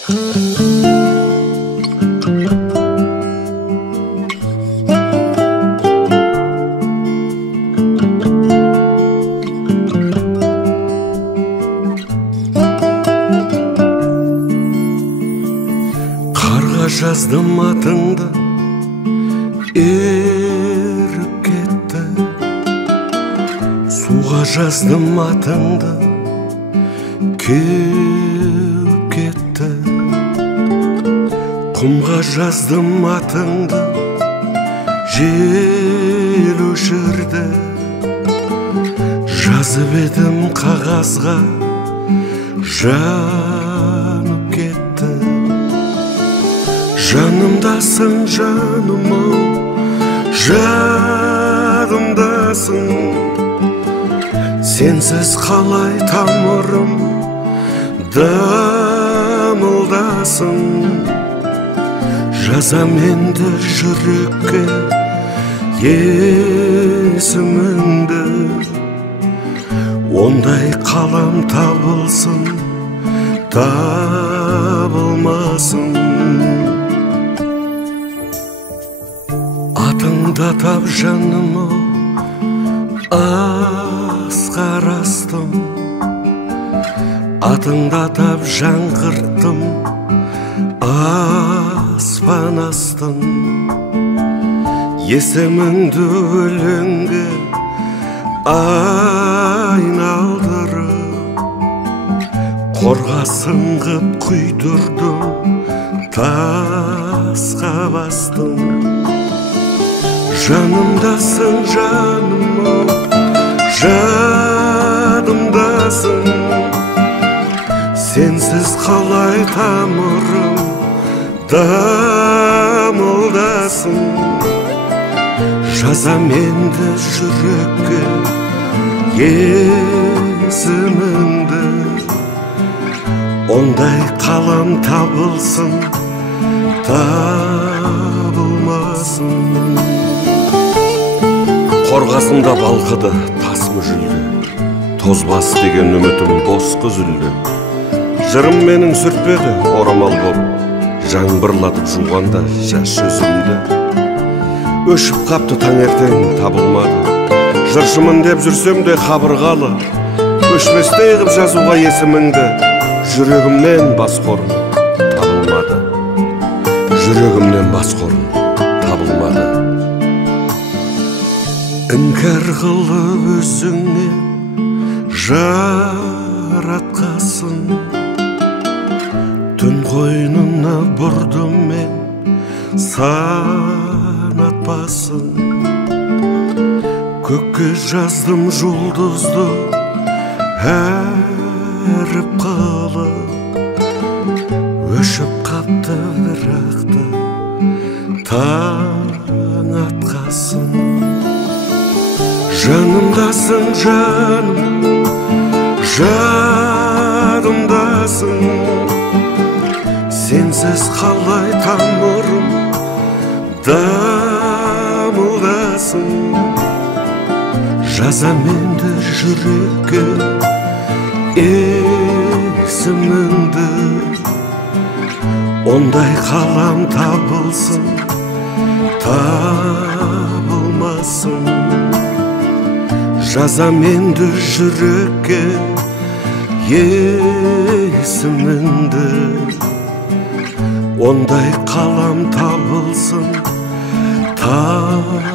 Қарға жаздым атыңды, еріп кетті. Суға жаздым атыңды, кеуіп кетті. Құмға жаздым атыңды, жел өшірді. Жазып едім қағазға, жанып кетті. Жанымдасың жаным-ау, жадымдасың. Сенсіз қалай тамырым дамылдасын. Жазам енді жүрекке есіміңді. Ондай қалам табылсын, табылмасын. Атыңда тап жаным-ау, асқар астым. Атыңда тап жаңғырттым, аспан астын. Есіміңді өлеңге айналдырып, қорғасын қып құйдырдым, тасқа бастым. Жанымдасың жаным-ау, жадымдасың. Сенсіз қалай тамырым дамылдасын. Жазам енді жүрекке есіміңді. Ондай қалам табылсын, табылмасын. Қорғасында балқыды тас мүжілді. Тозбас деген үмітім босқа үзілді. Жырым менің сүртпеді орамал боп, жаңбырлатып жуғанда жас жүзімді. Өшіп қапты таңертең табылмады. Жыршымын деп жүрсем де қабырғалы. Өшпестей қып жазуға есіміңді. Жүрегімнен басқорым табылмады. Жүрегімнен басқорым табылмады. Іңкәр қылып өзіңе жаратқасын. Түн қойнына бұрдым мен, санатпасын. Көкке жаздым жұлдызды, әріп қылып. Өшіп қапты бірақта, таң атқасын. Жанымдасың жаным, жадымдасың. Сенсіз қалай тамырым дамылдасын. Жазам енді жүрекке есіміңді. Ондай қалам табылсын, табылмасын. Жазам енді жүрекке есіміңді. Ондай қалам табылсын, табылмасын.